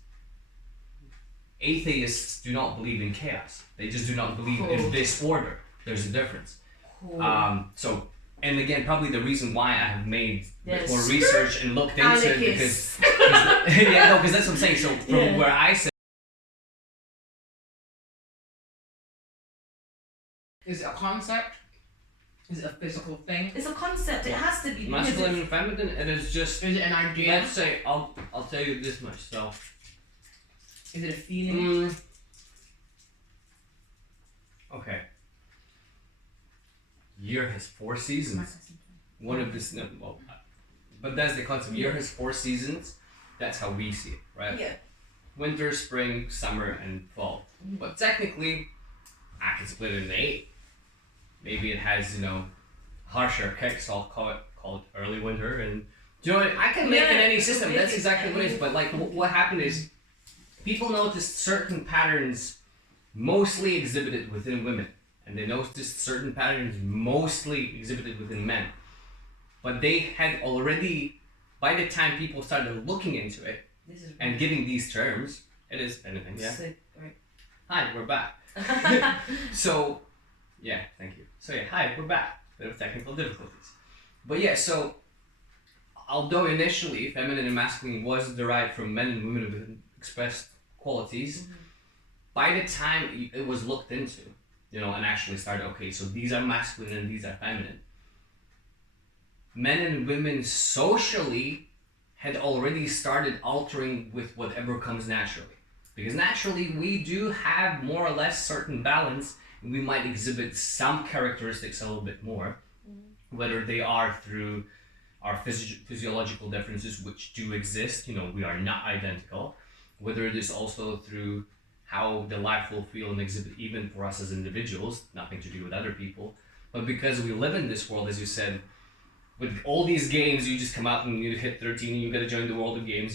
Atheists do not believe in chaos. They just do not believe in disorder. There's a difference. Cool. And again, probably the reason why I have made Yes. more research and looked into it Anarchists. because that's what I'm saying. So from where I sit, Is it a concept? Is it a physical thing? It's a concept. It has to be. because masculine it's- and feminine, it is just. Is it an idea? Let's say I'll tell you this much. So. Is it a feeling? Okay. Year has 4 seasons. One of this, no, well, but that's the concept. Year has 4 seasons. That's how we see it, right? Yeah. Winter, spring, summer, and fall. Mhm. But technically, I can split it into 8. Maybe it has, harsher kicks. I'll call it early winter, and do you know what? I can make it any system. That's exactly what it is. But like, what happened is, people noticed certain patterns mostly exhibited within women, and they noticed certain patterns mostly exhibited within men. But they had already, by the time people started looking into it This is and giving these terms, it is anything. Yeah. sick, right? Hi, we're back. So, yeah, thank you. So yeah, hi, we're back. Bit of technical difficulties. But yeah, so although initially feminine and masculine was derived from men and women with expressed qualities, by the time it was looked into, and actually started, okay, so these are masculine and these are feminine, men and women socially had already started altering with whatever comes naturally. Because naturally we do have more or less certain balance, and we might exhibit some characteristics a little bit more, whether they are through our physiological differences, which do exist. We are not identical. Whether it is also through how the life will feel and exhibit, even for us as individuals, nothing to do with other people. But because we live in this world, as you said, with all these games, you just come out and you hit 13 and you got to join the world of games,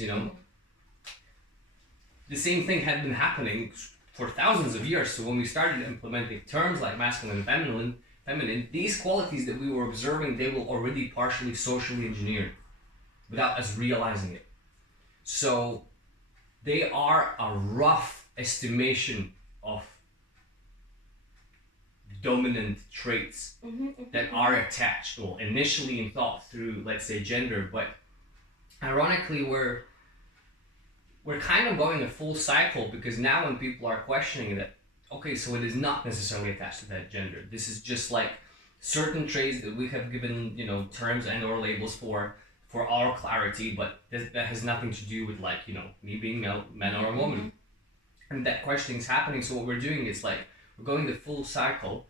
The same thing had been happening for thousands of years. So when we started implementing terms like masculine and feminine, these qualities that we were observing, they were already partially socially engineered without us realizing it. So they are a rough estimation of dominant traits that are attached or initially in thought through, let's say, gender, but ironically we're kind of going a full cycle, because now when people are questioning that, okay, so it is not necessarily attached to that gender. This is just like certain traits that we have given, terms and or labels for our clarity, but that has nothing to do with me being a man or a woman. And that questioning is happening. So what we're doing is we're going the full cycle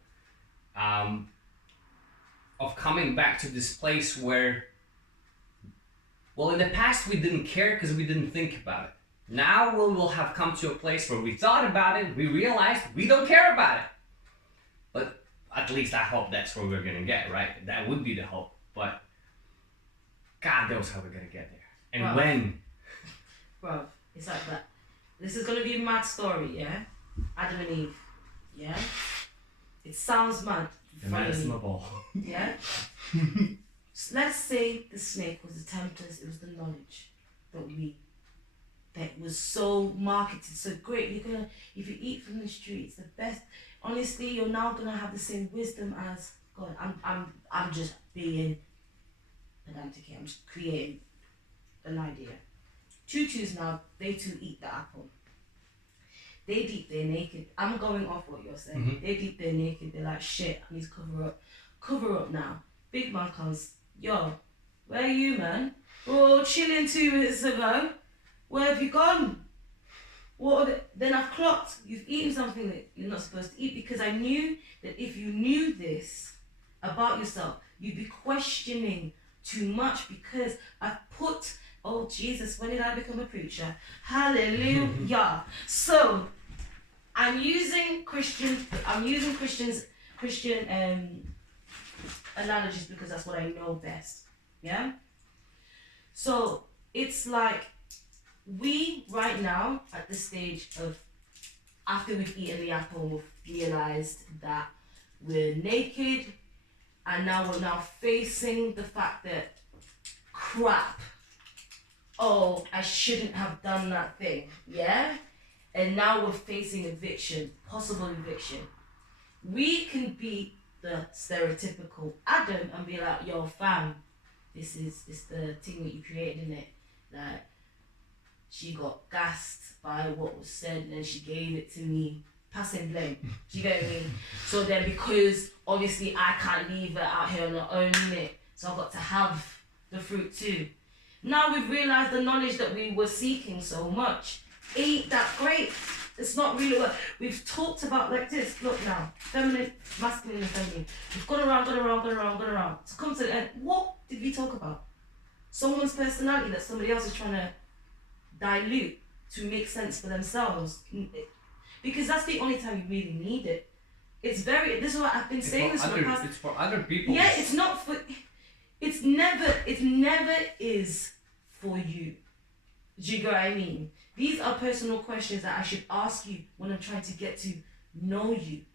of coming back to this place where, in the past we didn't care because we didn't think about it. Now we will have come to a place where we thought about it, we realized we don't care about it. But at least I hope that's where we're gonna get, right? That would be the hope. But God knows how we're gonna get there. And when. Bro, it's like that. This is gonna be a mad story, yeah? Adam and Eve, yeah? It sounds mad. The medicine of all. Yeah? So let's say the snake was the tempters, it was the knowledge that was so marketed, so great. You're gonna, if you eat from the tree, it's the best. Honestly, you're now gonna have the same wisdom as God. I'm just being pedantic here. I'm just creating an idea. Tutus now, they too eat the apple. They deep, they're naked. I'm going off what you're saying. Mm-hmm. They deep, they're naked. They're like, shit, I need to cover up. Cover up now. Big man comes, yo, where are you, man? Oh, chilling 2 minutes ago. Where have you gone? Then I've clocked. You've eaten something that you're not supposed to eat, because I knew that if you knew this about yourself, you'd be questioning too much, because I've put, oh Jesus, when did I become a preacher? Hallelujah. So I'm using Christian analogies because that's what I know best. Yeah? So it's like we right now at the stage of, after we've eaten the apple, we've realized that we're naked, and now we're now facing the fact that crap, oh, I shouldn't have done that thing, yeah? And now we're facing eviction, possible eviction. We can be the stereotypical Adam and be like, yo fam, this is the thing that you created, in it. Like, she got gassed by what was said and then she gave it to me, passing blame. Do you get what I mean? So then, because obviously I can't leave her out here on her own unit, so I've got to have the fruit too. Now we've realised the knowledge that we were seeking so much ain't that great. It's not really what we've talked about. Like this, look now, feminine, masculine and feminine. We've gone around. So come to the end, what did we talk about? Someone's personality that somebody else is trying to dilute to make sense for themselves. Because that's the only time you really need it. This is what I've been saying this for the past. It's for other people. Yeah, it's not for, it never is for you. Do you get what I mean? These are personal questions that I should ask you when I'm trying to get to know you.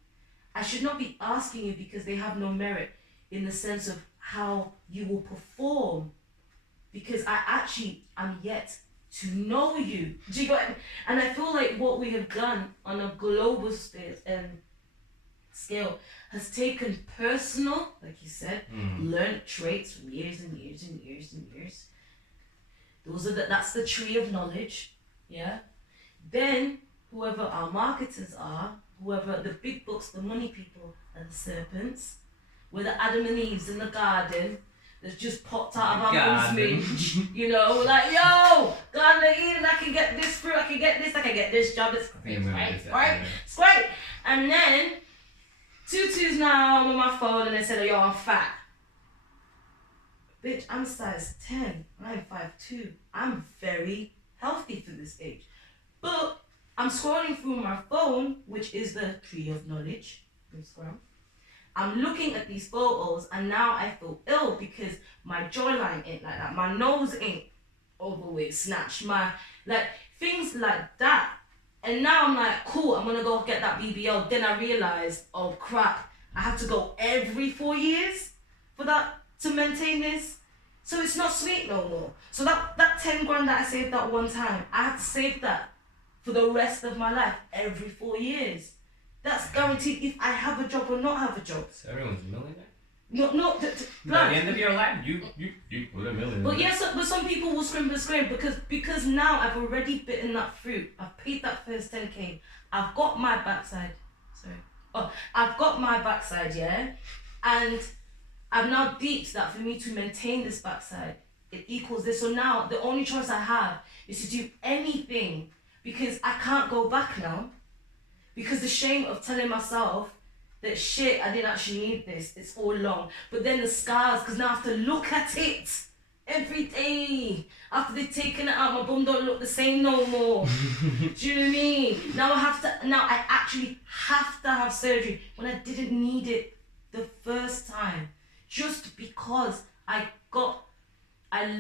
I should not be asking you because they have no merit in the sense of how you will perform, because I actually am yet to know you. Do you get what I mean? And I feel like what we have done on a global scale has taken personal, like you said, learned traits from years and years and years and years. That's the tree of knowledge, yeah? Then, whoever our marketers are, whoever the big books, the money people, and the serpents, we're the Adam and Eves in the garden that's just popped out of our mum's minge, you know, like, yo, Garden of Eden, I can get this fruit, I can get this job, it's great, right? It's great. And then, Tutu's now on my phone and they said, oh, yo, I'm fat. bitch, I'm size 10. I'm 5'2". I'm very healthy for this age. But I'm scrolling through my phone, which is the tree of knowledge, Instagram. I'm looking at these photos and now I feel ill because my jawline ain't like that. My nose ain't overweight, snatched. My, like, things like that. And now I'm like, cool, I'm gonna go get that BBL. Then I realized, oh crap, I have to go every 4 years for that to maintain this. So it's not sweet no more. So that 10 grand that I saved that one time, I have to save that for the rest of my life every 4 years. That's guaranteed if I have a job or not have a job. So everyone's a millionaire? No, By the end of your life, you put a millionaire. But yes, but some people will scrimp and scrimp because now I've already bitten that fruit. I've paid that first 10k. I've got my backside. Sorry. Oh, I've got my backside, yeah? And I've now deeped that for me to maintain this backside, it equals this. So now the only choice I have is to do anything because I can't go back now. Because the shame of telling myself that shit, I didn't actually need this, it's all long. But then the scars, because now I have to look at it every day. After they've taken it out, my bum don't look the same no more. Do you know what I mean? Now I actually have to have surgery when I didn't need it the first time. Just because I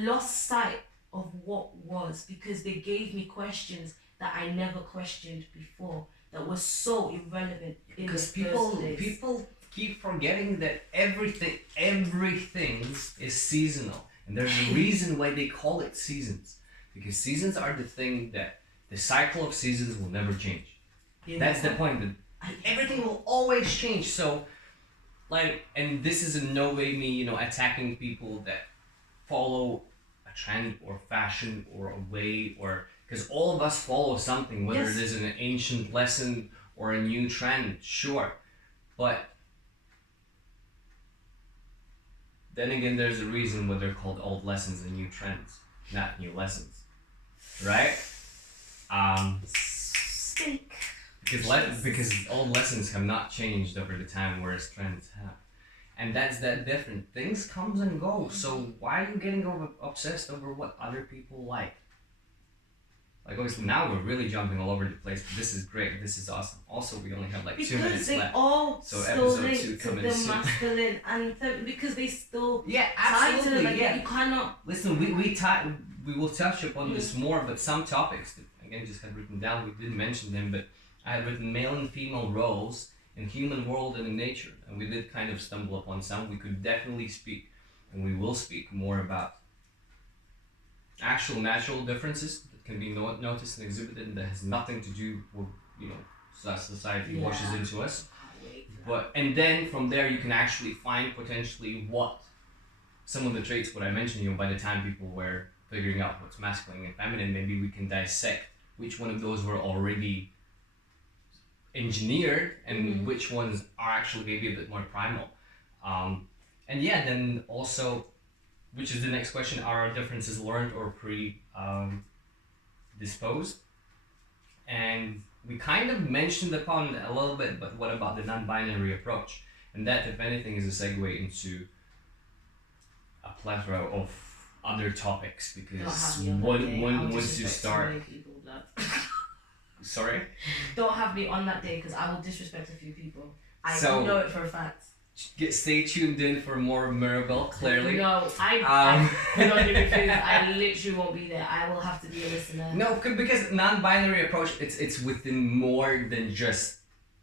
lost sight of what was, because they gave me questions that I never questioned before. That was so irrelevant in because the first place. people keep forgetting that everything is seasonal, and there's a reason why they call it seasons, because seasons are the thing that the cycle of seasons will never change. Yeah. That's the point, that everything will always change. So like, and this is in no way me attacking people that follow a trend or fashion or a way, or because all of us follow something, whether yes. it is an ancient lesson or a new trend, sure. But then again, there's a reason why they're called old lessons and new trends, not new lessons, right? Because old lessons have not changed over the time, whereas trends have. And that's that different. Things comes and goes. So why are you getting obsessed over what other people like? Like, obviously now we're really jumping all over the place, but this is great. This is awesome. Also, we only have like 2 minutes left. Because they all so still episode 2 link to coming the soon. masculine anthem, because they still yeah, tie to absolutely. them. Like, Yeah. you cannot. Listen, we will touch upon this more, but some topics that again just had written down. We did mention them, but I had written male and female roles in human world and in nature, and we did kind of stumble upon some. We could definitely speak, and we will speak more about actual natural differences that can be noticed and exhibited, and that has nothing to do with society washes into us. But and then from there you can actually find potentially what some of the traits what I mentioned. By the time people were figuring out what's masculine and feminine, maybe we can dissect which one of those were already engineered and which ones are actually maybe a bit more primal. And yeah, then also, which is the next question, are our differences learned or disposed? And we kind of mentioned upon it a little bit, but what about the non-binary approach? And that, if anything, is a segue into a plethora of other topics, because once you start... Sorry? Don't have me on that day, because I will disrespect a few people. I know it for a fact. Stay tuned in for more Mirabel, clearly. No, I literally won't be there. I will have to be a listener. No, because non-binary approach, it's within more than just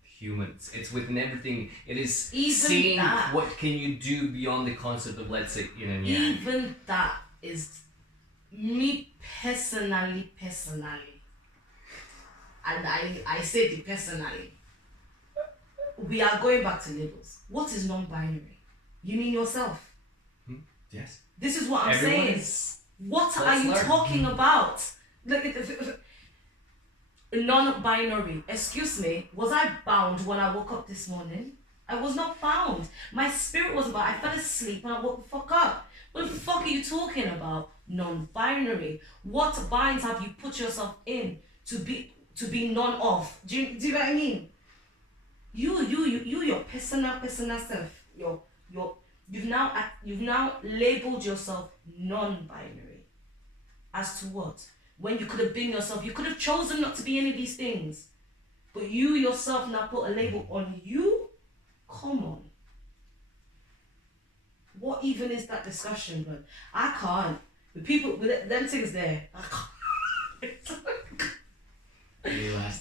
humans. It's within everything. It is even seeing that, what can you do beyond the concept of, let's say, yin and yang. Even that is me personally. And I say the personally. We are going back to labels. What is non-binary? You mean yourself? Yes. This is what I'm saying. What are you learn. talking about? Non-binary. Excuse me. Was I bound when I woke up this morning? I was not bound. My spirit was about. I fell asleep and I woke the fuck up. What the fuck are you talking about? Non-binary. What binds have you put yourself in to be none of? Do you know what I mean? You, your personal self, You've now labeled yourself non-binary. As to what? When you could have been yourself, you could have chosen not to be any of these things. But you yourself now put a label on you? Come on. What even is that discussion, man? I can't. The people with them things there. I can't.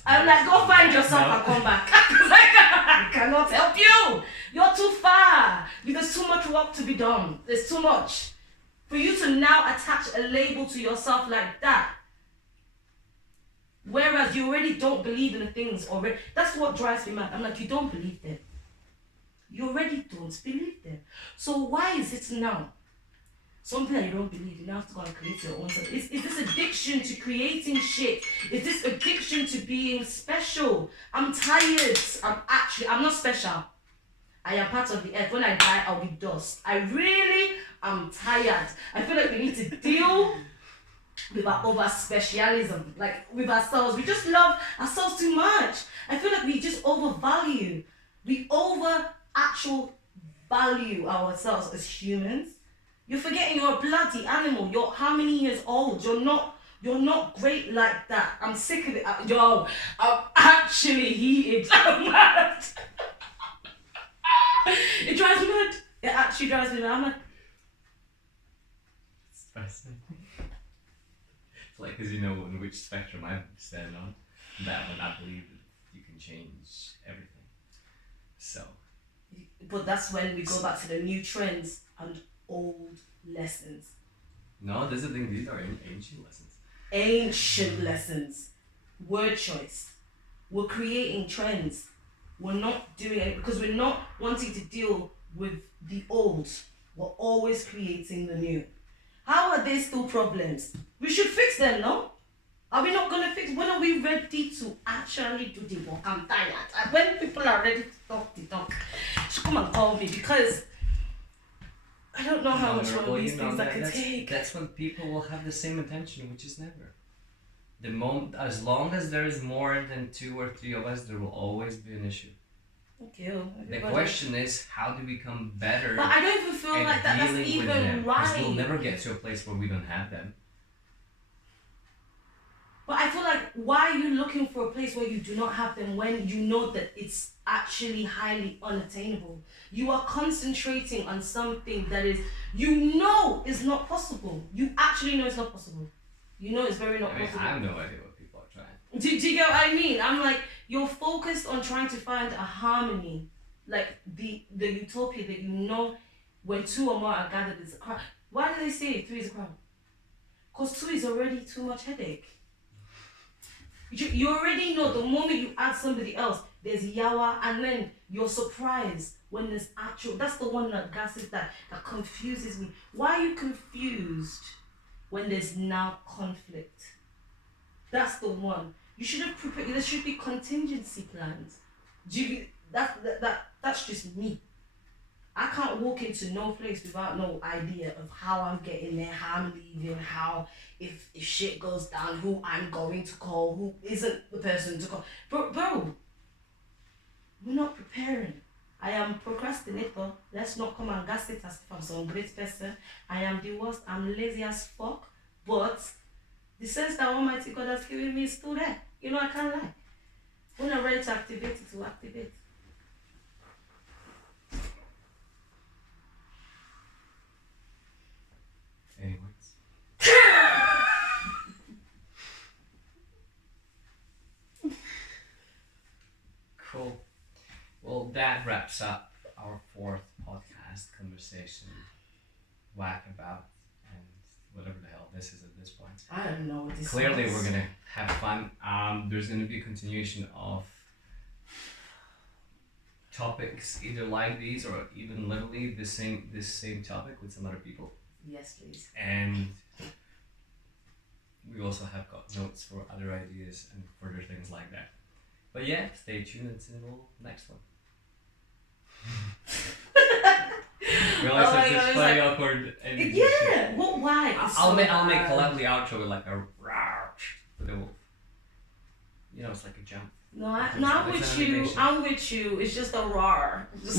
I'm like, go find yourself and come back. I cannot help you. You're too far. There's too much work to be done. There's too much. For you to now attach a label to yourself like that. Whereas you already don't believe in the things already. That's what drives me mad. I'm like, you don't believe them. You already don't believe them. So why is it now? Something that you don't believe, you now have to go and create your own stuff. Is this addiction to creating shit? Is this addiction to being special? I'm tired. I'm not special. I am part of the earth. When I die, I'll be dust. I really am tired. I feel like we need to deal with our over specialism, like with ourselves. We just love ourselves too much. I feel like we just overvalue. We over actual value ourselves as humans. You're forgetting you're a bloody animal. You're how many years old? You're not great like that. I'm sick of it. Yo, I'm actually heated. I'm mad. It drives me mad. It actually drives me mad. I'm like, it's fascinating. It's like, because you know on which spectrum I stand on. That one, I believe that you can change everything. So. But that's when we go back to the new trends and old lessons. No, this is the thing. These are ancient lessons. Ancient lessons. Word choice. We're creating trends. We're not doing it because we're not wanting to deal with the old. We're always creating the new. How are they still problems? We should fix them, no? Are we not going to fix? When are we ready to actually do the work? I'm tired. When people are ready to talk the talk, should come and call me because I don't know how much one of these things I could take. That's when people will have the same intention, which is never. The moment, as long as there is more than 2 or 3 of us, there will always be an issue. Okay, the question is, how do we become better? But I don't even feel like that's even right. Because we'll never get to a place where we don't have them. But I feel like, why are you looking for a place where you do not have them when you know that it's actually highly unattainable? You are concentrating on something that is, you know is not possible. You actually know it's not possible. You know it's very not possible. I have no idea what people are trying. Do you get what I mean? I'm like, you're focused on trying to find a harmony. Like the utopia that you know when 2 or more are gathered is a crowd. Why do they say 3 is a crowd? Because 2 is already too much headache. You already know the moment you add somebody else, there's yawa, and then you're surprised when there's actual. That's the one that gasses that confuses me. Why are you confused when there's now conflict? That's the one. You should have prepared. There should be contingency plans. That's just me. I can't walk into no place without no idea of how I'm getting there, how I'm leaving, how if shit goes down, who I'm going to call, who isn't the person to call. Bro, we're not preparing. I am procrastinator. Let's not come and gas it as if I'm some great person. I am the worst. I'm lazy as fuck. But the sense that Almighty God has given me is still there. You know, I can't lie. When I'm ready to activate it, to activate. Anyways. Cool. Well, that wraps up our 4th podcast conversation. Whack about and whatever the hell this is at this point. I don't know what this Clearly, is. we're gonna have fun. There's gonna be a continuation of topics either like these or even literally this same topic with some other people. Yes, please. And we also have got notes for other ideas and further things like that. But yeah, stay tuned until next one. We always have this funny, awkward ending. Yeah, what? Why? I'll make a lovely outro with like a rawr, but it will, it's like a jump. No, I'm It's with an you. animation. I'm with you. It's just a roar. Just